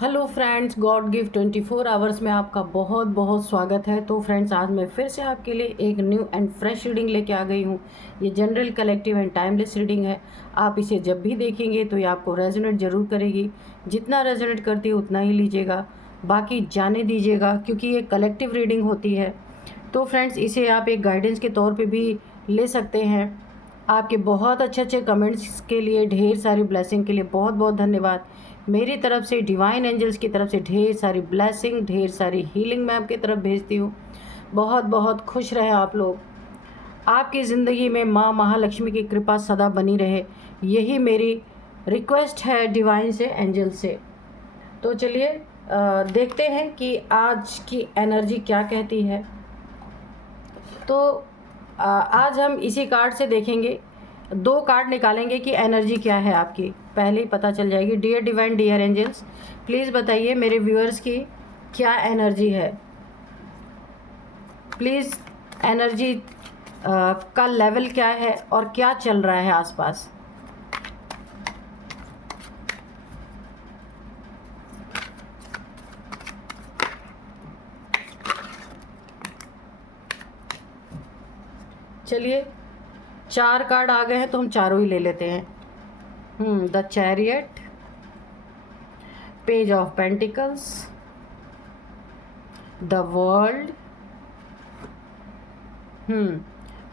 Hello friends, God gift 24 hours में आपका बहुत बहुत स्वागत है। तो फ्रेंड्स, आज मैं फिर से आपके लिए एक न्यू एंड फ्रेश रीडिंग लेके आ गई हूँ। ये general, collective and timeless reading है। आप इसे जब भी देखेंगे तो ये आपको रेजोनेट ज़रूर करेगी। जितना रेजोनेट करती है उतना ही लीजिएगा, बाकी जाने दीजिएगा, क्योंकि ये कलेक्टिव रीडिंग होती है। तो फ्रेंड्स, इसे आप एक गाइडेंस के तौर पर भी ले सकते हैं। आपके बहुत अच्छे अच्छे कमेंट्स के लिए, ढेर सारी ब्लेसिंग के लिए बहुत बहुत धन्यवाद। मेरी तरफ से, डिवाइन एंजल्स की तरफ से ढेर सारी ब्लेसिंग, ढेर सारी हीलिंग मैं आपकी तरफ भेजती हूँ। बहुत बहुत खुश रहें आप लोग। आपकी ज़िंदगी में माँ महालक्ष्मी की कृपा सदा बनी रहे, यही मेरी रिक्वेस्ट है डिवाइन से, एंजल से। तो चलिए देखते हैं कि आज की एनर्जी क्या कहती है। तो आज हम इसी कार्ड से देखेंगे, 2 कार्ड निकालेंगे कि एनर्जी क्या है आपकी, पहले ही पता चल जाएगी। Dear divine, dear angels, please बताइए मेरे व्यूअर्स की क्या एनर्जी है। प्लीज़ एनर्जी का लेवल क्या है और क्या चल रहा है आसपास। चलिए, 4 कार्ड आ गए हैं तो हम चारों ही ले लेते हैं। The chariot, page of pentacles, the world,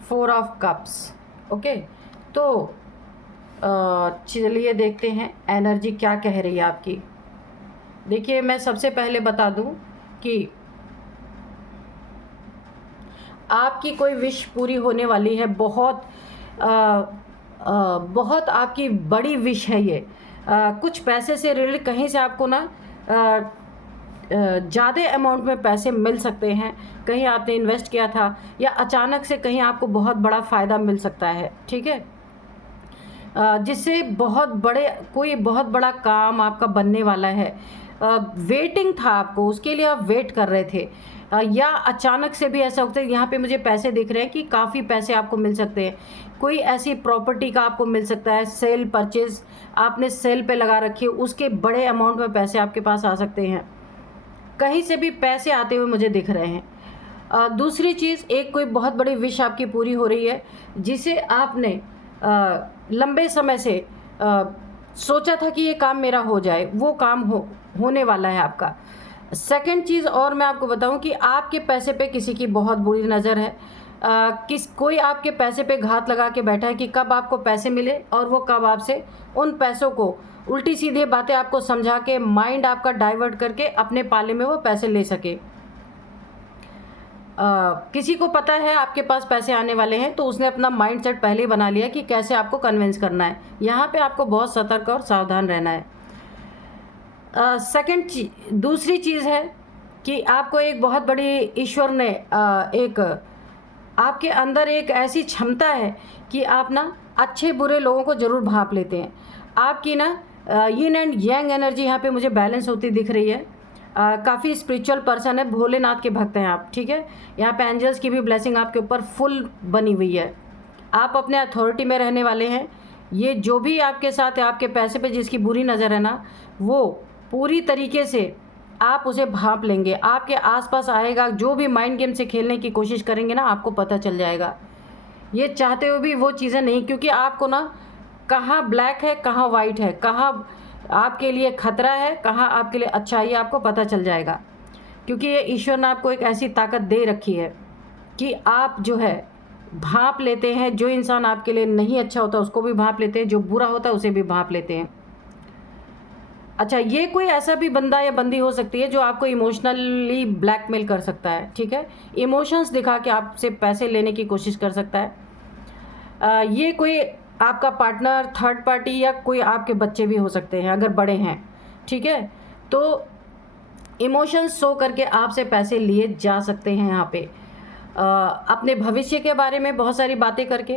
4 of cups. Okay, तो चलिए देखते हैं एनर्जी क्या कह रही है आपकी। देखिए, मैं सबसे पहले बता दूं कि आपकी कोई विश पूरी होने वाली है। बहुत बहुत आपकी बड़ी विश है ये। कुछ पैसे से रिलेटेड कहीं से आपको ना ज़्यादा अमाउंट में पैसे मिल सकते हैं। कहीं आपने इन्वेस्ट किया था, या अचानक से कहीं आपको बहुत बड़ा फ़ायदा मिल सकता है। ठीक है, जिससे कोई बहुत बड़ा काम आपका बनने वाला है। वेटिंग था आपको, उसके लिए आप वेट कर रहे थे, या अचानक से भी ऐसा होता है। यहाँ पे मुझे पैसे दिख रहे हैं कि काफ़ी पैसे आपको मिल सकते हैं। कोई ऐसी प्रॉपर्टी का आपको मिल सकता है, सेल परचेज आपने सेल पे लगा रखी है, उसके बड़े अमाउंट में पैसे आपके पास आ सकते हैं। कहीं से भी पैसे आते हुए मुझे दिख रहे हैं। दूसरी चीज़, एक कोई बहुत बड़ी विश आपकी पूरी हो रही है, जिसे आपने लंबे समय से सोचा था कि ये काम मेरा हो जाए, वो काम होने वाला है आपका। सेकंड चीज़ और मैं आपको बताऊं कि आपके पैसे पे किसी की बहुत बुरी नज़र है। कोई आपके पैसे पे घात लगा के बैठा है कि कब आपको पैसे मिले और वो कब आपसे उन पैसों को उल्टी सीधी बातें आपको समझा के, माइंड आपका डाइवर्ट करके अपने पाले में वो पैसे ले सके। किसी को पता है आपके पास पैसे आने वाले हैं, तो उसने अपना माइंड सेट पहले ही बना लिया कि कैसे आपको कन्विंस करना है। यहाँ पे आपको बहुत सतर्क और सावधान रहना है। दूसरी चीज़ है कि आपको एक बहुत बड़ी ईश्वर ने एक आपके अंदर एक ऐसी क्षमता है कि आप ना अच्छे बुरे लोगों को ज़रूर भांप लेते हैं। आपकी ना यिन एंड यांग एनर्जी यहाँ पे मुझे बैलेंस होती दिख रही है। काफ़ी स्पिरिचुअल पर्सन है, भोलेनाथ के भक्त हैं आप। ठीक है, यहाँ पे एंजल्स की भी ब्लेसिंग आपके ऊपर फुल बनी हुई है। आप अपने अथॉरिटी में रहने वाले हैं। ये जो भी आपके साथ है, आपके पैसे पे जिसकी बुरी नज़र है ना, वो पूरी तरीके से आप उसे भांप लेंगे। आपके आसपास आएगा, जो भी माइंड गेम से खेलने की कोशिश करेंगे ना, आपको पता चल जाएगा। ये चाहते हुए भी वो चीज़ें नहीं, क्योंकि आपको ना कहाँ ब्लैक है, कहाँ वाइट है, कहाँ आपके लिए खतरा है, कहाँ आपके लिए अच्छा है, ये आपको पता चल जाएगा। क्योंकि ये ईश्वर ने आपको एक ऐसी ताकत दे रखी है कि आप जो है भांप लेते हैं। जो इंसान आपके लिए नहीं अच्छा होता उसको भी भांप लेते हैं, जो बुरा होता है उसे भी भांप लेते हैं। अच्छा, ये कोई ऐसा भी बंदा या बंदी हो सकती है जो आपको इमोशनली ब्लैकमेल कर सकता है। ठीक है, इमोशंस दिखा के आपसे पैसे लेने की कोशिश कर सकता है। ये कोई आपका पार्टनर, थर्ड पार्टी, या कोई आपके बच्चे भी हो सकते हैं अगर बड़े हैं। ठीक है, तो इमोशंस शो करके आपसे पैसे लिए जा सकते हैं यहाँ पे। अपने भविष्य के बारे में बहुत सारी बातें करके,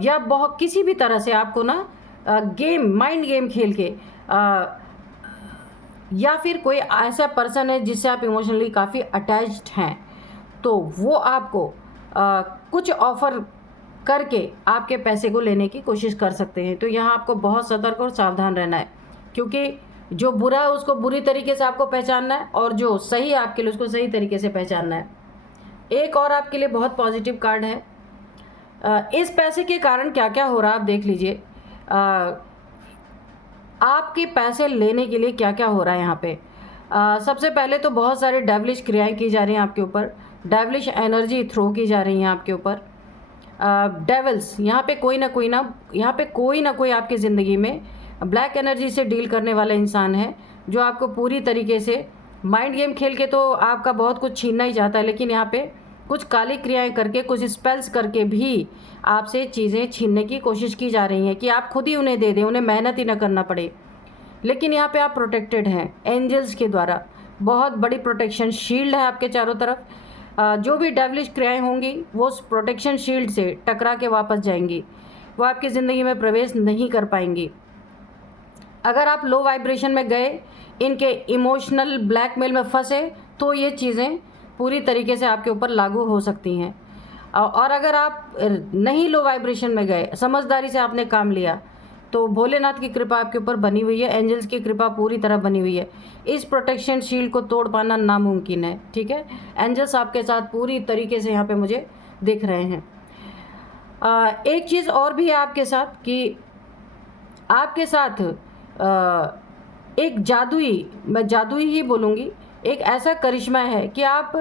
या बहुत किसी भी तरह से आपको ना माइंड गेम खेल के, या फिर कोई ऐसा पर्सन है जिससे आप इमोशनली काफ़ी अटैच्ड हैं, तो वो आपको कुछ ऑफ़र करके आपके पैसे को लेने की कोशिश कर सकते हैं। तो यहाँ आपको बहुत सतर्क और सावधान रहना है, क्योंकि जो बुरा है उसको बुरी तरीके से आपको पहचानना है, और जो सही है आपके लिए उसको सही तरीके से पहचानना है। एक और आपके लिए बहुत पॉजिटिव कार्ड है। इस पैसे के कारण क्या क्या हो रहा है आप देख लीजिए। आपके पैसे लेने के लिए क्या क्या हो रहा है यहाँ पे। सबसे पहले तो बहुत सारी डेविलिश क्रियाएं की जा रही हैं आपके ऊपर, डेविलिश एनर्जी थ्रो की जा रही है आपके ऊपर। डेविल्स यहाँ पे कोई ना कोई आपकी ज़िंदगी में ब्लैक एनर्जी से डील करने वाला इंसान है, जो आपको पूरी तरीके से माइंड गेम खेल के तो आपका बहुत कुछ छीनना ही चाहता है, लेकिन यहाँ पे कुछ काली क्रियाएं करके, कुछ स्पेल्स करके भी आपसे चीज़ें छीनने की कोशिश की जा रही हैं कि आप खुद ही उन्हें दे दें, उन्हें मेहनत ही ना करना पड़े। लेकिन यहाँ पे आप प्रोटेक्टेड हैं एंजल्स के द्वारा, बहुत बड़ी प्रोटेक्शन शील्ड है आपके चारों तरफ। जो भी डेविलिश क्रियाएं होंगी वो उस प्रोटेक्शन शील्ड से टकरा के वापस जाएंगी, वो आपकी ज़िंदगी में प्रवेश नहीं कर पाएंगी। अगर आप लो वाइब्रेशन में गए, इनके इमोशनल ब्लैकमेल में फंसे, तो ये चीज़ें पूरी तरीके से आपके ऊपर लागू हो सकती हैं। और अगर आप नहीं लो वाइब्रेशन में गए, समझदारी से आपने काम लिया, तो भोलेनाथ की कृपा आपके ऊपर बनी हुई है, एंजल्स की कृपा पूरी तरह बनी हुई है। इस प्रोटेक्शन शील्ड को तोड़ पाना नामुमकिन है, ठीक है। एंजल्स आपके साथ पूरी तरीके से यहाँ पे मुझे दिख रहे हैं। एक चीज़ और भी है आपके साथ कि आपके साथ एक जादुई, मैं जादुई ही बोलूँगी, एक ऐसा करिश्मा है कि आप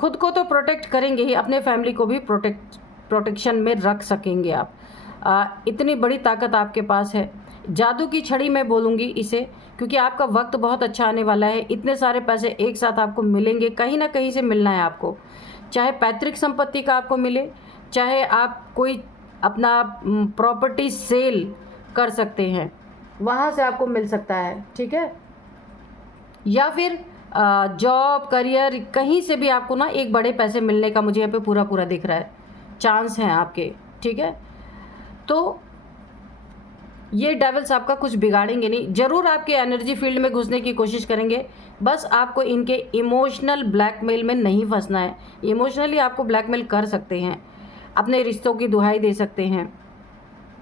खुद को तो प्रोटेक्ट करेंगे ही, अपने फैमिली को भी प्रोटेक्शन में रख सकेंगे आप। इतनी बड़ी ताकत आपके पास है। जादू की छड़ी मैं बोलूँगी इसे, क्योंकि आपका वक्त बहुत अच्छा आने वाला है। इतने सारे पैसे एक साथ आपको मिलेंगे, कहीं ना कहीं से मिलना है आपको, चाहे पैतृक संपत्ति का आपको मिले, चाहे आप कोई अपना प्रॉपर्टी सेल कर सकते हैं, वहाँ से आपको मिल सकता है, ठीक है। या फिर जॉब, करियर, कहीं से भी आपको ना एक बड़े पैसे मिलने का मुझे यहाँ पे पूरा पूरा दिख रहा है, चांस हैं आपके, ठीक है। तो ये डेविल्स आपका कुछ बिगाड़ेंगे नहीं, ज़रूर आपके एनर्जी फील्ड में घुसने की कोशिश करेंगे, बस आपको इनके इमोशनल ब्लैकमेल में नहीं फंसना है। इमोशनली आपको ब्लैकमेल कर सकते हैं, अपने रिश्तों की दुहाई दे सकते हैं,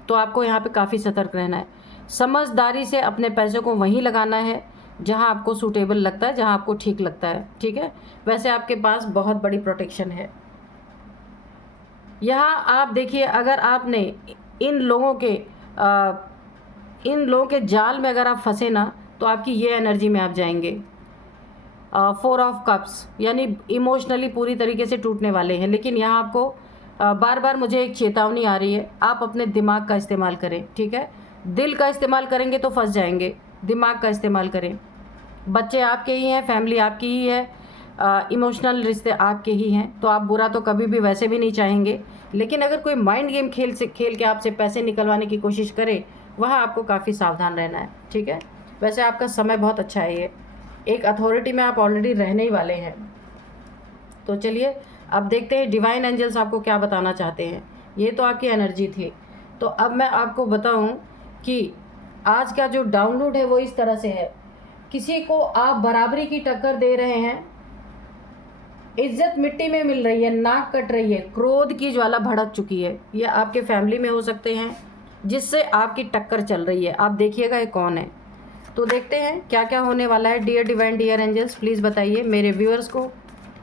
तो आपको यहाँ पे काफ़ी सतर्क रहना है। समझदारी से अपने पैसों को वहीं लगाना है जहाँ आपको सूटेबल लगता है, जहाँ आपको ठीक लगता है, ठीक है। वैसे आपके पास बहुत बड़ी प्रोटेक्शन है। यहाँ आप देखिए, अगर आपने इन लोगों के जाल में अगर आप फंसे ना, तो आपकी ये एनर्जी में आप जाएंगे। 4 ऑफ कप्स यानी इमोशनली पूरी तरीके से टूटने वाले हैं। लेकिन यहाँ आपको बार बार मुझे एक चेतावनी आ रही है, आप अपने दिमाग का इस्तेमाल करें, ठीक है। दिल का इस्तेमाल करेंगे तो फंस जाएंगे, दिमाग का इस्तेमाल करें। बच्चे आपके ही हैं, फैमिली आपकी ही है, इमोशनल रिश्ते आपके ही हैं, तो आप बुरा तो कभी भी वैसे भी नहीं चाहेंगे। लेकिन अगर कोई माइंड गेम खेल के आपसे पैसे निकलवाने की कोशिश करे, वहाँ आपको काफ़ी सावधान रहना है, ठीक है। वैसे आपका समय बहुत अच्छा है, ये एक अथॉरिटी में आप ऑलरेडी रहने ही वाले हैं। तो चलिए अब देखते हैं डिवाइन एंजल्स आपको क्या बताना चाहते हैं। ये तो आपकी एनर्जी थी, तो अब मैं आपको बताऊं कि आज का जो डाउनलोड है वो इस तरह से है। किसी को आप बराबरी की टक्कर दे रहे हैं, इज्जत मिट्टी में मिल रही है, नाक कट रही है, क्रोध की ज्वाला भड़क चुकी है। ये आपके फैमिली में हो सकते हैं जिससे आपकी टक्कर चल रही है। आप देखिएगा ये कौन है, तो देखते हैं क्या क्या होने वाला है। Dear divine, dear angels, please बताइए मेरे व्यूअर्स को,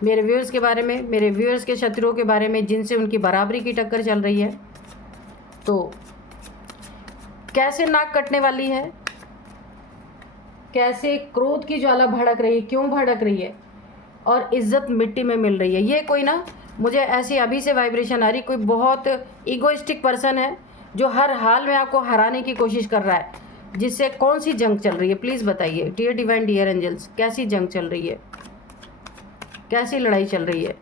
मेरे व्यूअर्स के बारे में, मेरे व्यूअर्स के शत्रुओं के बारे में जिनसे उनकी बराबरी की टक्कर चल रही है। तो कैसे नाक कटने वाली है, कैसे क्रोध की ज्वाला भड़क रही है, क्यों भड़क रही है, और इज्जत मिट्टी में मिल रही है। ये कोई ना, मुझे ऐसी अभी से वाइब्रेशन आ रही, कोई बहुत ईगोइस्टिक पर्सन है जो हर हाल में आपको हराने की कोशिश कर रहा है। जिससे कौन सी जंग चल रही है, प्लीज़ बताइए डियर डिवाइन, डियर एंजल्स, कैसी जंग चल रही है, कैसी लड़ाई चल रही है।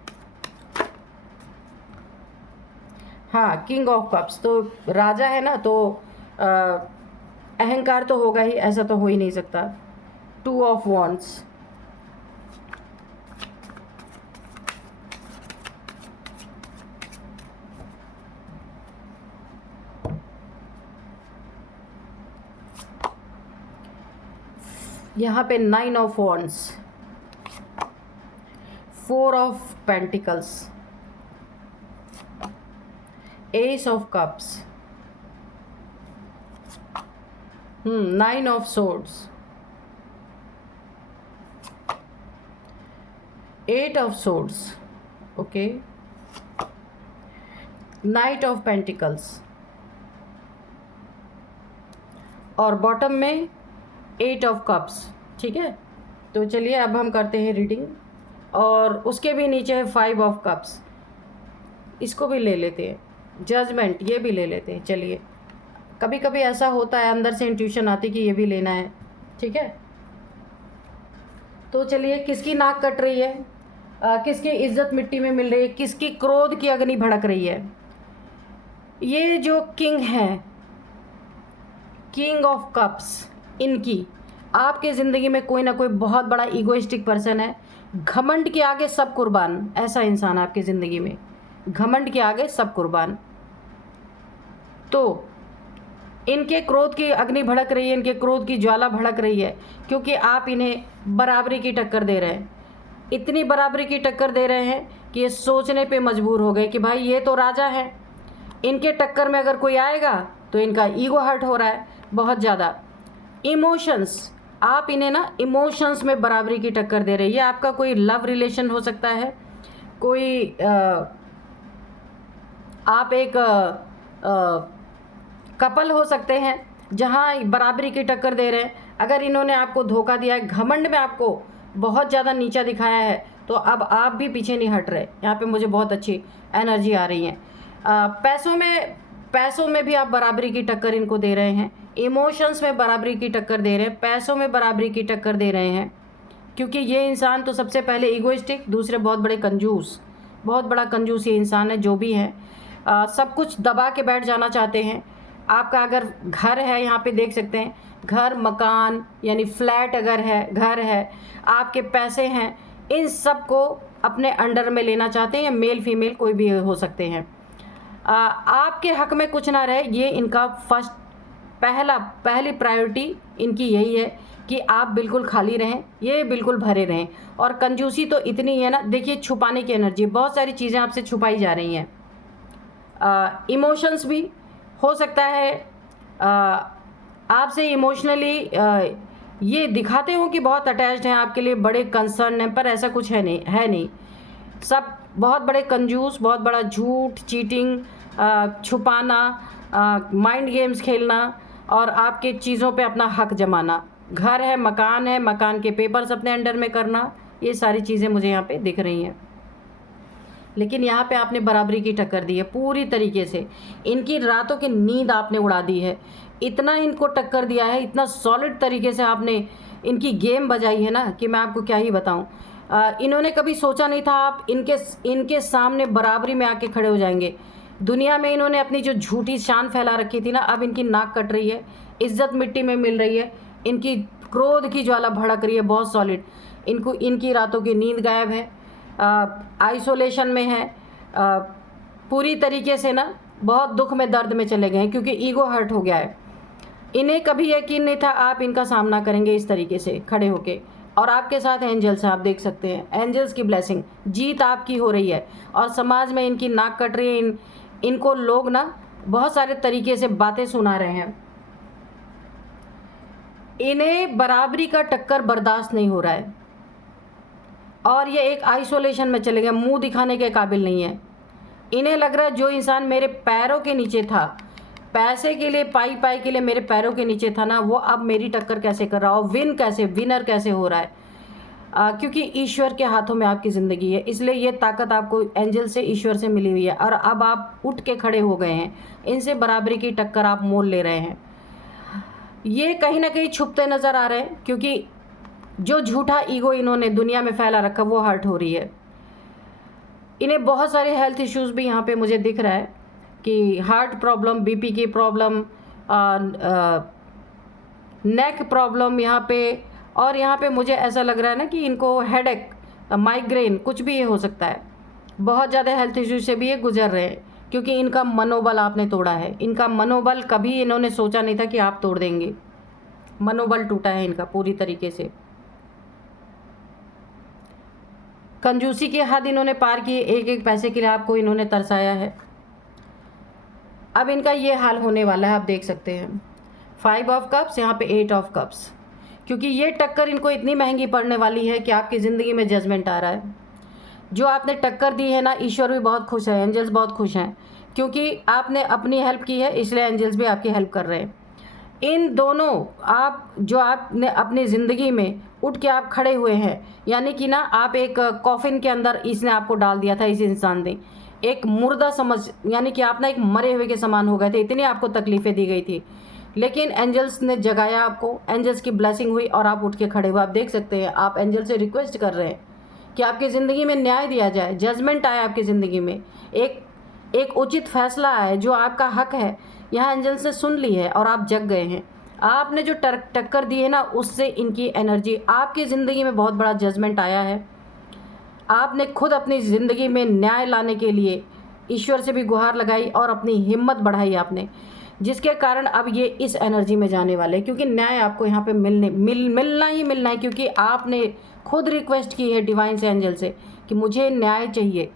हाँ, किंग ऑफ कप्स तो राजा है ना, तो अहंकार तो होगा ही, ऐसा तो हो ही नहीं सकता। 2 ऑफ वॉन्ड्स, यहाँ पे 9 of wands, 4 of pentacles, S of cups, 9 of swords, 8 of swords, okay, night of pentacles, और बॉटम में 8 ऑफ कप्स। ठीक है, तो चलिए अब हम करते हैं रीडिंग। और उसके भी नीचे है 5 ऑफ कप्स, इसको भी ले लेते हैं। जजमेंट, ये भी ले लेते हैं। चलिए, कभी कभी ऐसा होता है, अंदर से इंट्यूशन आती कि ये भी लेना है। ठीक है, तो चलिए, किसकी नाक कट रही है, किसकी इज्जत मिट्टी में मिल रही है, किसकी क्रोध की अग्नि भड़क रही है। ये जो किंग है, किंग ऑफ कप्स, इनकी आपके ज़िंदगी में कोई ना कोई बहुत बड़ा ईगोइस्टिक पर्सन है। घमंड के आगे सब कुर्बान, ऐसा इंसान आपकी ज़िंदगी में, घमंड के आगे सब कुर्बान। तो इनके क्रोध की अग्नि भड़क रही है, इनके क्रोध की ज्वाला भड़क रही है, क्योंकि आप इन्हें बराबरी की टक्कर दे रहे हैं। इतनी बराबरी की टक्कर दे रहे हैं कि ये सोचने पे मजबूर हो गए कि भाई ये तो राजा है, इनके टक्कर में अगर कोई आएगा तो इनका ईगो हर्ट हो रहा है बहुत ज़्यादा। इमोशंस, आप इन्हें ना इमोशंस में बराबरी की टक्कर दे रही है। आपका कोई लव रिलेशन हो सकता है, कोई आप एक कपल हो सकते हैं जहां बराबरी की टक्कर दे रहे हैं। अगर इन्होंने आपको धोखा दिया है, घमंड में आपको बहुत ज़्यादा नीचा दिखाया है, तो अब आप भी पीछे नहीं हट रहे। यहाँ पे मुझे बहुत अच्छी एनर्जी आ रही है। पैसों में भी आप बराबरी की टक्कर इनको दे रहे हैं, इमोशंस में बराबरी की टक्कर दे रहे हैं, पैसों में बराबरी की टक्कर दे रहे हैं। क्योंकि ये इंसान तो सबसे पहले ईगोइस्टिक, दूसरे बहुत बड़े कंजूस, बहुत बड़ा कंजूस ये इंसान है जो भी है। सब कुछ दबा के बैठ जाना चाहते हैं। आपका अगर घर है, यहाँ पे देख सकते हैं, घर, मकान यानी फ्लैट अगर है, घर है, आपके पैसे हैं, इन सब को अपने अंडर में लेना चाहते हैं। मेल फीमेल कोई भी हो सकते हैं। आपके हक में कुछ ना रहे, ये इनका पहली प्रायोरिटी इनकी यही है कि आप बिल्कुल खाली रहें, ये बिल्कुल भरे रहें। और कंजूसी तो इतनी है ना, देखिए, छुपाने की एनर्जी, बहुत सारी चीज़ें आपसे छुपाई जा रही हैं। इमोशंस भी हो सकता है, आपसे इमोशनली ये दिखाते हो कि बहुत अटैच्ड हैं, आपके लिए बड़े कंसर्न हैं, पर ऐसा कुछ है नहीं। सब बहुत बड़े कंजूस, बहुत बड़ा झूठ, चीटिंग, छुपाना, माइंड गेम्स खेलना और आपके चीज़ों पे अपना हक जमाना। घर है, मकान के पेपर्स अपने अंडर में करना, ये सारी चीज़ें मुझे यहाँ पे दिख रही हैं। लेकिन यहाँ पे आपने बराबरी की टक्कर दी है पूरी तरीके से। इनकी रातों की नींद आपने उड़ा दी है, इतना इनको टक्कर दिया है, इतना सॉलिड तरीके से आपने इनकी गेम बजाई है ना कि मैं आपको क्या ही बताऊँ। इन्होंने कभी सोचा नहीं था आप इनके सामने बराबरी में आके खड़े हो जाएंगे। दुनिया में इन्होंने अपनी जो झूठी शान फैला रखी थी ना, अब इनकी नाक कट रही है, इज्जत मिट्टी में मिल रही है, इनकी क्रोध की ज्वाला भड़क रही है बहुत सॉलिड। इनकी रातों की नींद गायब है, आइसोलेशन में है, पूरी तरीके से ना बहुत दुख में, दर्द में चले गए हैं, क्योंकि ईगो हर्ट हो गया है। इन्हें कभी यकीन नहीं था आप इनका सामना करेंगे इस तरीके से खड़े होके। और आपके साथ एंजल्स हैं, आप देख सकते हैं, एंजल्स की ब्लेसिंग, जीत आपकी हो रही है। और समाज में इनकी नाक कट रही है, इनको लोग ना बहुत सारे तरीके से बातें सुना रहे हैं। इन्हें बराबरी का टक्कर बर्दाश्त नहीं हो रहा है और ये एक आइसोलेशन में चले गए, मुंह दिखाने के काबिल नहीं है। इन्हें लग रहा है जो इंसान मेरे पैरों के नीचे था, पैसे के लिए, पाई के लिए मेरे पैरों के नीचे था ना, वो अब मेरी टक्कर कैसे कर रहा हो, विनर कैसे हो रहा है। क्योंकि ईश्वर के हाथों में आपकी ज़िंदगी है, इसलिए ये ताकत आपको एंजल से, ईश्वर से मिली हुई है। और अब आप उठ के खड़े हो गए हैं, इनसे बराबरी की टक्कर आप मोल ले रहे हैं। ये कहीं ना कहीं छुपते नज़र आ रहे हैं, क्योंकि जो झूठा ईगो इन्होंने दुनिया में फैला रखा वो हर्ट हो रही है। इन्हें बहुत सारे हेल्थ इश्यूज़ भी यहाँ पे मुझे दिख रहा है कि हार्ट प्रॉब्लम, बीपी की प्रॉब्लम, नेक प्रॉब्लम यहाँ पे, और यहाँ पे मुझे ऐसा लग रहा है ना कि इनको हेडेक, माइग्रेन, कुछ भी ये हो सकता है। बहुत ज़्यादा हेल्थ इश्यू से भी ये गुजर रहे हैं, क्योंकि इनका मनोबल आपने तोड़ा है। इनका मनोबल कभी इन्होंने सोचा नहीं था कि आप तोड़ देंगे, मनोबल टूटा है इनका पूरी तरीके से। कंजूसी की हद इन्होंने पार की, एक एक पैसे के लिए आपको इन्होंने तरसाया है। अब इनका ये हाल होने वाला है, आप देख सकते हैं 5 ऑफ कप्स, यहाँ पे 8 ऑफ कप्स, क्योंकि ये टक्कर इनको इतनी महंगी पड़ने वाली है कि आपकी ज़िंदगी में जजमेंट आ रहा है। जो आपने टक्कर दी है ना, ईश्वर भी बहुत खुश है, एंजल्स बहुत खुश हैं, क्योंकि आपने अपनी हेल्प की है, इसलिए एंजल्स भी आपकी हेल्प कर रहे हैं। इन दोनों आपने अपनी ज़िंदगी में उठ के आप खड़े हुए हैं, यानी कि ना आप एक कॉफिन के अंदर इसने आपको डाल दिया था, इस इंसान ने एक मुर्दा समझ, यानी कि आप ना एक मरे हुए के समान हो गए थे, इतनी आपको तकलीफ़ें दी गई थी, लेकिन एंजल्स ने जगाया आपको, एंजल्स की ब्लेसिंग हुई और आप उठ के खड़े हुए। आप देख सकते हैं, आप एंजल से रिक्वेस्ट कर रहे हैं कि आपकी ज़िंदगी में न्याय दिया जाए, जजमेंट आए आपकी ज़िंदगी में, एक उचित फैसला आए, जो आपका हक है यहाँ एंजल्स ने सुन ली है और आप जग गए हैं। आपने जो टक्कर दी है ना, उससे इनकी एनर्जी, आपकी ज़िंदगी में बहुत बड़ा जजमेंट आया है। आपने खुद अपनी ज़िंदगी में न्याय लाने के लिए ईश्वर से भी गुहार लगाई और अपनी हिम्मत बढ़ाई आपने, जिसके कारण अब ये इस एनर्जी में जाने वाले हैं, क्योंकि न्याय आपको यहाँ पे मिलना ही मिलना है, क्योंकि आपने खुद रिक्वेस्ट की है डिवाइन से, एंजल से, कि मुझे न्याय चाहिए।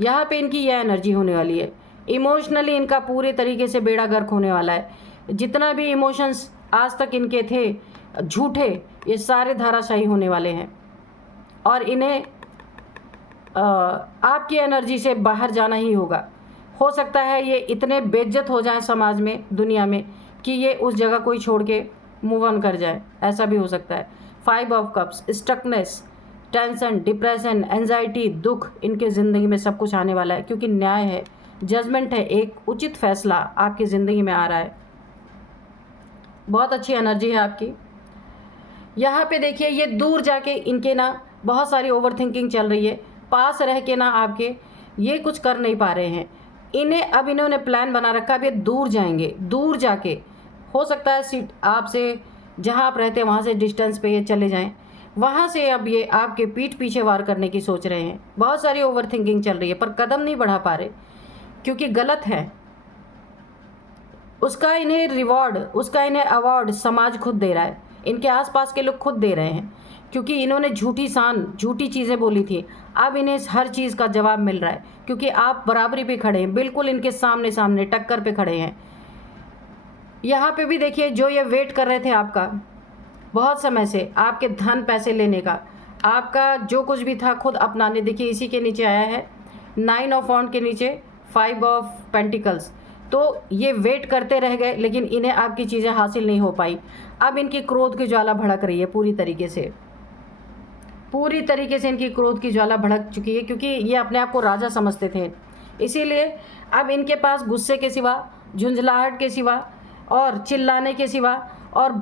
यहाँ पे इनकी यह एनर्जी होने वाली है। इमोशनली इनका पूरे तरीके से बेड़ा गर्क होने वाला है। जितना भी इमोशंस आज तक इनके थे झूठे, ये सारे धाराशायी होने वाले हैं और इन्हें आपकी एनर्जी से बाहर जाना ही होगा। हो सकता है ये इतने बेइज्जत हो जाएं समाज में, दुनिया में, कि ये उस जगह कोई छोड़ के मूव ऑन कर जाए, ऐसा भी हो सकता है। 5 of cups, stuckness, tension, depression, anxiety, दुख, इनके ज़िंदगी में सब कुछ आने वाला है, क्योंकि न्याय है, जजमेंट है, एक उचित फैसला आपकी ज़िंदगी में आ रहा है। बहुत अच्छी एनर्जी है आपकी। यहाँ पे देखिए, ये दूर जाके इनके ना बहुत सारी ओवर थिंकिंग चल रही है, पास रह के ना आपके ये कुछ कर नहीं पा रहे हैं। अब इन्होंने प्लान बना रखा, अब ये दूर जाएंगे, दूर जाके हो सकता है सीट आपसे, जहाँ आप रहते हैं वहाँ से डिस्टेंस पे ये चले जाएं, वहाँ से अब ये आपके पीठ पीछे वार करने की सोच रहे हैं। बहुत सारी ओवर थिंकिंग चल रही है, पर कदम नहीं बढ़ा पा रहे, क्योंकि गलत है। उसका इन्हें रिवॉर्ड, उसका इन्हें अवार्ड समाज खुद दे रहा है, इनके आसपास के लोग खुद दे रहे हैं, क्योंकि इन्होंने झूठी चीज़ें बोली थी। अब इन्हें हर चीज़ का जवाब मिल रहा है, क्योंकि आप बराबरी पे खड़े हैं, बिल्कुल इनके सामने सामने टक्कर पे खड़े हैं। यहाँ पे भी देखिए, जो ये वेट कर रहे थे आपका बहुत समय से, आपके धन पैसे लेने का, आपका जो कुछ भी था खुद अपनाने, देखिए इसी के नीचे आया है 9 ऑफ वॉन्ड के नीचे 5 ऑफ पेंटिकल्स। तो ये वेट करते रह गए, लेकिन इन्हें आपकी चीज़ें हासिल नहीं हो पाई। अब इनकी क्रोध की ज्वाला भड़क रही है पूरी तरीके से इनकी क्रोध की ज्वाला भड़क चुकी है, क्योंकि ये अपने आप को राजा समझते थे। इसीलिए अब इनके पास गुस्से के सिवा, झुंझलाहट के सिवा और चिल्लाने के सिवा और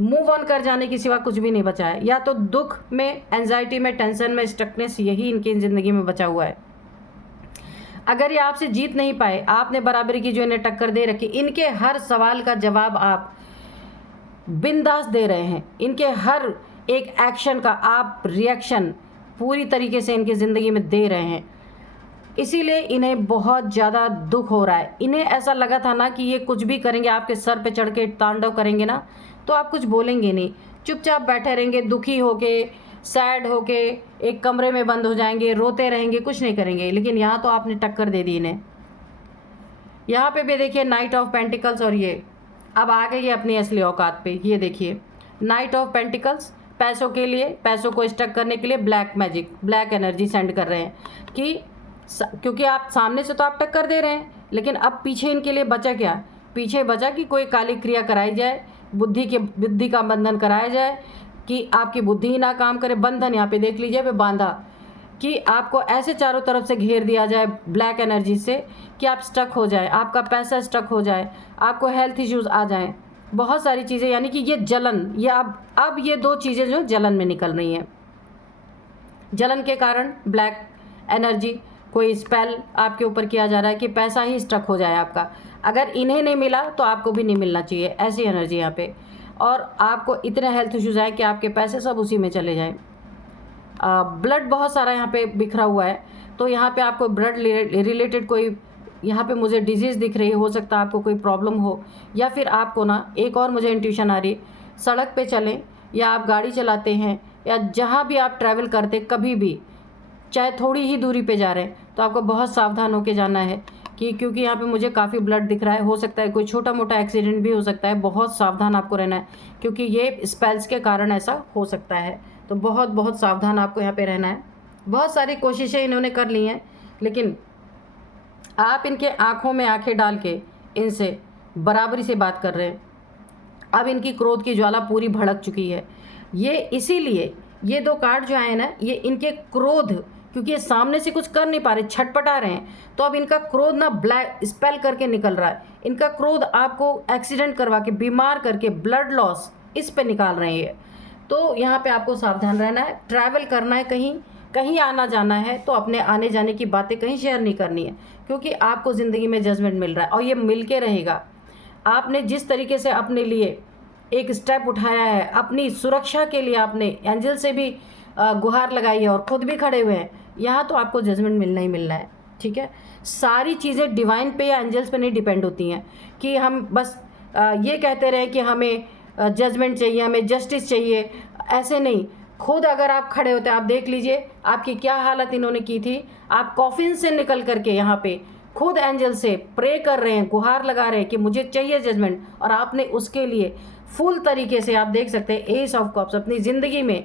मूव ऑन कर जाने के सिवा कुछ भी नहीं बचा है। या तो दुख में, एंजाइटी में, टेंशन में, स्टकनेस, यही इनकी ज़िंदगी में बचा हुआ है। अगर ये आपसे जीत नहीं पाए, आपने बराबरी की जो इन्हें टक्कर दे रखी, इनके हर सवाल का जवाब आप बिंदास दे रहे हैं, इनके हर एक एक्शन का आप रिएक्शन पूरी तरीके से इनकी ज़िंदगी में दे रहे हैं। इसीलिए इन्हें बहुत ज़्यादा दुख हो रहा है। इन्हें ऐसा लगा था ना कि ये कुछ भी करेंगे, आपके सर पे चढ़ के तांडव करेंगे ना, तो आप कुछ बोलेंगे नहीं, चुपचाप बैठे रहेंगे, दुखी होके, सैड होके एक कमरे में बंद हो जाएंगे, रोते रहेंगे, कुछ नहीं करेंगे। लेकिन यहाँ तो आपने टक्कर दे दी इन्हें। यहाँ पे भी देखिए नाइट ऑफ पेंटिकल्स, और ये अब आ गई है अपनी असली औकात पे। ये देखिए नाइट ऑफ पेंटिकल्स, पैसों के लिए, पैसों को स्टक करने के लिए black magic, black energy send कर रहे हैं कि क्योंकि आप सामने से तो आप टक्कर दे रहे हैं, लेकिन अब पीछे इनके लिए बचा क्या? पीछे बचा कि कोई काली क्रिया कराई जाए, बुद्धि का बंधन कराया जाए, कि आपकी बुद्धि ही ना काम करे। बंधन यहाँ पे देख लीजिए, पे बांधा, कि आपको ऐसे चारों तरफ से घेर दिया जाए ब्लैक एनर्जी से कि आप स्टक हो जाए, आपका पैसा स्टक हो जाए, आपको हेल्थ इश्यूज़ आ जाएं, बहुत सारी चीज़ें। यानी कि ये जलन, ये अब ये दो चीज़ें जो जलन में निकल रही हैं। जलन के कारण ब्लैक एनर्जी, कोई स्पेल आपके ऊपर किया जा रहा है कि पैसा ही स्टक हो जाए आपका। अगर इन्हें नहीं मिला तो आपको भी नहीं मिलना चाहिए, ऐसी एनर्जी यहाँ पे। और आपको इतने हेल्थ इश्यूज़ आए कि आपके पैसे सब उसी में चले जाएं। ब्लड बहुत सारा यहाँ पे बिखरा हुआ है, तो यहाँ पे आपको ब्लड रिलेटेड कोई, यहाँ पे मुझे डिजीज़ दिख रही है, हो सकता है आपको कोई प्रॉब्लम हो, या फिर आपको ना एक और मुझे इंट्यूशन आ रही है, सड़क पे चलें या आप गाड़ी चलाते हैं या जहाँ भी आप ट्रैवल करते, कभी भी चाहे थोड़ी ही दूरी पे जा रहे हैं, तो आपको बहुत सावधान होके जाना है, क्योंकि यहाँ पे मुझे काफ़ी ब्लड दिख रहा है। हो सकता है कोई छोटा मोटा एक्सीडेंट भी हो सकता है, बहुत सावधान आपको रहना है, क्योंकि ये स्पेल्स के कारण ऐसा हो सकता है। तो बहुत बहुत सावधान आपको यहाँ पे रहना है। बहुत सारी कोशिशें इन्होंने कर ली हैं, लेकिन आप इनके आँखों में आंखें डाल के इनसे बराबरी से बात कर रहे हैं। अब इनकी क्रोध की ज्वाला पूरी भड़क चुकी है। ये इसीलिए ये 2 कार्ड जो आए ना, ये इनके क्रोध, क्योंकि ये सामने से कुछ कर नहीं पा रहे, छटपटा रहे हैं, तो अब इनका क्रोध ना ब्लैक स्पेल करके निकल रहा है। इनका क्रोध आपको एक्सीडेंट करवा के, बीमार करके, ब्लड लॉस इस पे निकाल रहे हैं। तो यहाँ पे आपको सावधान रहना है। ट्रैवल करना है, कहीं कहीं आना जाना है, तो अपने आने जाने की बातें कहीं शेयर नहीं करनी है, क्योंकि आपको ज़िंदगी में जजमेंट मिल रहा है और ये मिल के रहेगा। आपने जिस तरीके से अपने लिए एक स्टेप उठाया है, अपनी सुरक्षा के लिए आपने एंजल से भी गुहार लगाई है और ख़ुद भी खड़े हुए हैं, यहाँ तो आपको जजमेंट मिलना ही मिलना है। ठीक है, सारी चीज़ें डिवाइन पे या एंजल्स पे नहीं डिपेंड होती हैं कि हम बस ये कहते रहे कि हमें जजमेंट चाहिए, हमें जस्टिस चाहिए, ऐसे नहीं। खुद अगर आप खड़े होते, आप देख लीजिए आपकी क्या हालत इन्होंने की थी। आप कॉफिन से निकल करके यहाँ पे खुद एंजल से प्रे कर रहे हैं, गुहार लगा रहे हैं कि मुझे चाहिए जजमेंट, और आपने उसके लिए फुल तरीके से, आप देख सकते हैं, एस ऑफ कप्स, अपनी ज़िंदगी में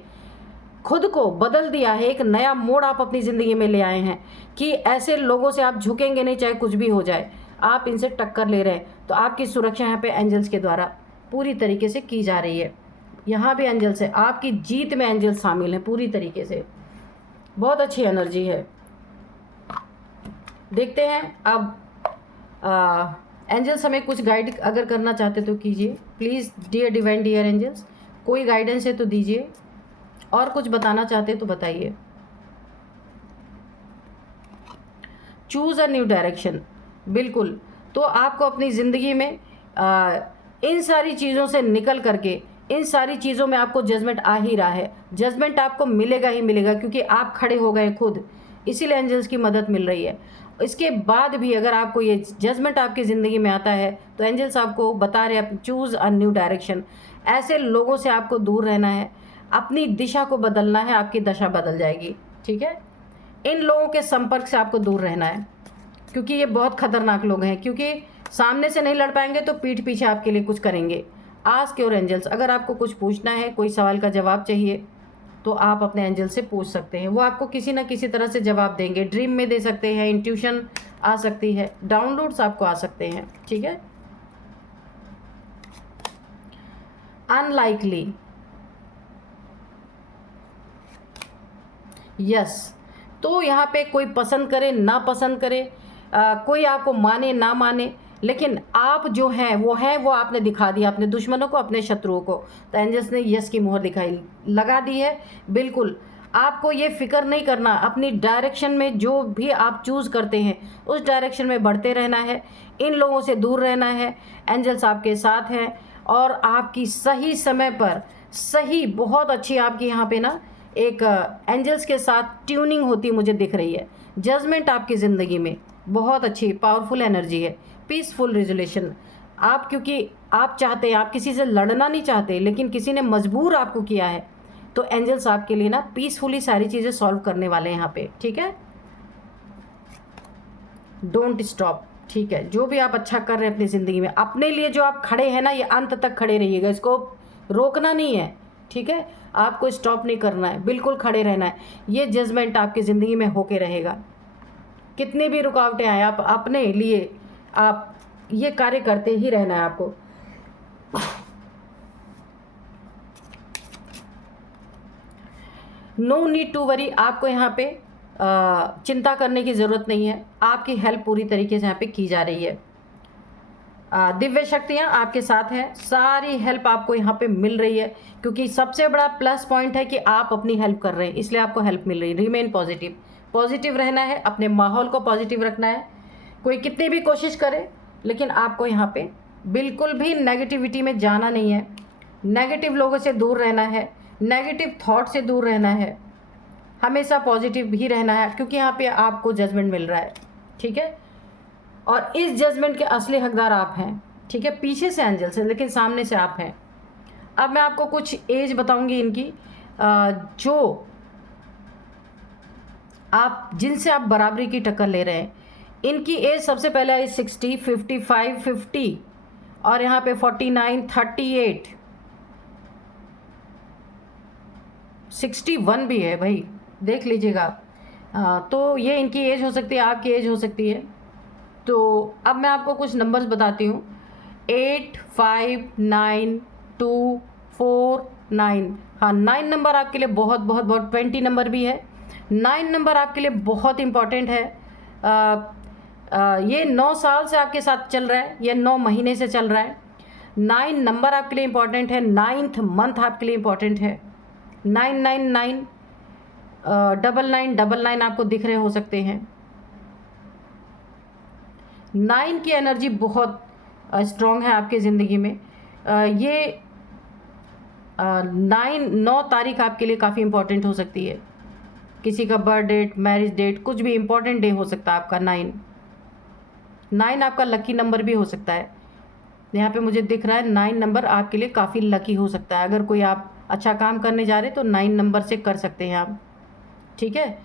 खुद को बदल दिया है। एक नया मोड़ आप अपनी ज़िंदगी में ले आए हैं कि ऐसे लोगों से आप झुकेंगे नहीं, चाहे कुछ भी हो जाए। आप इनसे टक्कर ले रहे हैं, तो आपकी सुरक्षा यहाँ पे एंजल्स के द्वारा पूरी तरीके से की जा रही है। यहाँ भी एंजल्स है, आपकी जीत में एंजल्स शामिल हैं पूरी तरीके से। बहुत अच्छी एनर्जी है। देखते हैं अब एंजल्स हमें कुछ गाइड अगर करना चाहते तो कीजिए please. Dear divine, dear angels, कोई गाइडेंस है तो दीजिए, और कुछ बताना चाहते तो बताइए। चूज़ अ न्यू डायरेक्शन, बिल्कुल। तो आपको अपनी ज़िंदगी में इन सारी चीज़ों से निकल करके, इन सारी चीज़ों में आपको जजमेंट आ ही रहा है। जजमेंट आपको मिलेगा ही मिलेगा, क्योंकि आप खड़े हो गए खुद, इसीलिए एंजल्स की मदद मिल रही है। इसके बाद भी अगर आपको ये जजमेंट आपकी ज़िंदगी में आता है, तो एंजल्स आपको बता रहे हैं चूज़ अ न्यू डायरेक्शन। ऐसे लोगों से आपको दूर रहना है, अपनी दिशा को बदलना है, आपकी दशा बदल जाएगी। ठीक है, इन लोगों के संपर्क से आपको दूर रहना है, क्योंकि ये बहुत खतरनाक लोग हैं, क्योंकि सामने से नहीं लड़ पाएंगे तो पीठ पीछे आपके लिए कुछ करेंगे। आस्क योर एंजल्स, अगर आपको कुछ पूछना है, कोई सवाल का जवाब चाहिए, तो आप अपने एंजल से पूछ सकते हैं। वो आपको किसी ना किसी तरह से जवाब देंगे। ड्रीम में दे सकते हैं, इंट्यूशन आ सकती है, डाउनलोड्स आपको आ सकते हैं। ठीक है, अनलाइकली, यस। तो यहाँ पे कोई पसंद करे ना पसंद करे, कोई आपको माने ना माने, लेकिन आप जो हैं वो आपने दिखा दिया अपने दुश्मनों को, अपने शत्रुओं को। तो एंजल्स ने यस की मोहर दिखाई, लगा दी है। बिल्कुल आपको ये फिक्र नहीं करना, अपनी डायरेक्शन में जो भी आप चूज़ करते हैं उस डायरेक्शन में बढ़ते रहना है, इन लोगों से दूर रहना है। एंजल्स आपके साथ हैं और आपकी सही समय पर सही, बहुत अच्छी आपकी यहाँ पे ना एक एंजल्स के साथ ट्यूनिंग होती मुझे दिख रही है। जजमेंट आपकी ज़िंदगी में बहुत अच्छी पावरफुल एनर्जी है, पीसफुल रिजोल्यूशन। आप, क्योंकि आप चाहते हैं, आप किसी से लड़ना नहीं चाहते, लेकिन किसी ने मजबूर आपको किया है, तो एंजल्स आपके लिए ना पीसफुली सारी चीज़ें सॉल्व करने वाले हैं यहाँ पे। ठीक है, डोंट स्टॉप। ठीक है, जो भी आप अच्छा कर रहे हैं अपनी ज़िंदगी में, अपने लिए जो आप खड़े हैं ना, ये अंत तक खड़े रहिएगा, इसको रोकना नहीं है। ठीक है, आपको स्टॉप नहीं करना है, बिल्कुल खड़े रहना है। ये जजमेंट आपकी ज़िंदगी में होके रहेगा। कितनी भी रुकावटें आए, आप अपने लिए आप ये कार्य करते ही रहना है आपको। नो नीड टू वरी, आपको यहाँ पे चिंता करने की ज़रूरत नहीं है। आपकी हेल्प पूरी तरीके से यहाँ पे की जा रही है। दिव्य शक्तियाँ आपके साथ हैं, सारी हेल्प आपको यहाँ पे मिल रही है, क्योंकि सबसे बड़ा प्लस पॉइंट है कि आप अपनी हेल्प कर रहे हैं, इसलिए आपको हेल्प मिल रही है। रिमेन पॉजिटिव, पॉजिटिव रहना है, अपने माहौल को पॉजिटिव रखना है। कोई कितनी भी कोशिश करे, लेकिन आपको यहाँ पे बिल्कुल भी नेगेटिविटी में जाना नहीं है, नेगेटिव लोगों से दूर रहना है, नेगेटिव थॉट से दूर रहना है, हमेशा पॉजिटिव भी रहना है, क्योंकि यहाँ पे आपको जजमेंट मिल रहा है। ठीक है, और इस जजमेंट के असली हकदार आप हैं। ठीक है, पीछे से एंजल्स हैं, लेकिन सामने से आप हैं। अब मैं आपको कुछ एज बताऊंगी इनकी, जो आप, जिनसे आप बराबरी की टक्कर ले रहे हैं। इनकी एज सबसे पहले है 60, 55, 50, और यहाँ पे 49, 38, 61 भी है भाई, देख लीजिएगा। तो ये इनकी एज हो सकती है, आपकी एज हो सकती है। तो अब मैं आपको कुछ नंबर्स बताती हूँ। 8 5 9 2 4 9। हाँ, 9 नंबर आपके लिए बहुत बहुत बहुत 20 नंबर भी है। 9 नंबर आपके लिए बहुत इम्पॉर्टेंट है। ये 9 साल से आपके साथ चल रहा है, ये 9 महीने से चल रहा है। 9 नंबर आपके लिए इम्पॉर्टेंट है। 9th मंथ आपके लिए इम्पॉर्टेंट है। 999 9999 आपको दिख रहे हो सकते हैं। 9 की एनर्जी बहुत स्ट्रॉन्ग है आपकी ज़िंदगी में। ये 9 तारीख आपके लिए काफ़ी इम्पॉर्टेंट हो सकती है। किसी का बर्थ डेट, मैरिज डेट, कुछ भी इम्पॉर्टेंट डे हो सकता है आपका। 9 आपका लकी नंबर भी हो सकता है। यहाँ पे मुझे दिख रहा है 9 नंबर आपके लिए काफ़ी लकी हो सकता है। अगर कोई आप अच्छा काम करने जा रहे हैं तो 9 नंबर से कर सकते हैं आप, ठीक है।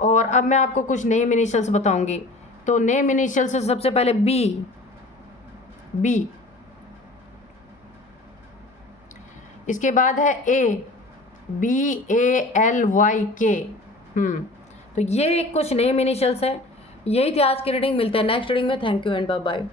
और अब मैं आपको कुछ नेम इनिशियल्स बताऊंगी। तो नेम इनिशियल से सबसे पहले बी, इसके बाद है BALYK। तो ये कुछ नेम इनिशियल्स है। यही थी आज की रीडिंग। मिलते हैं नेक्स्ट रीडिंग में। Thank you and bye bye.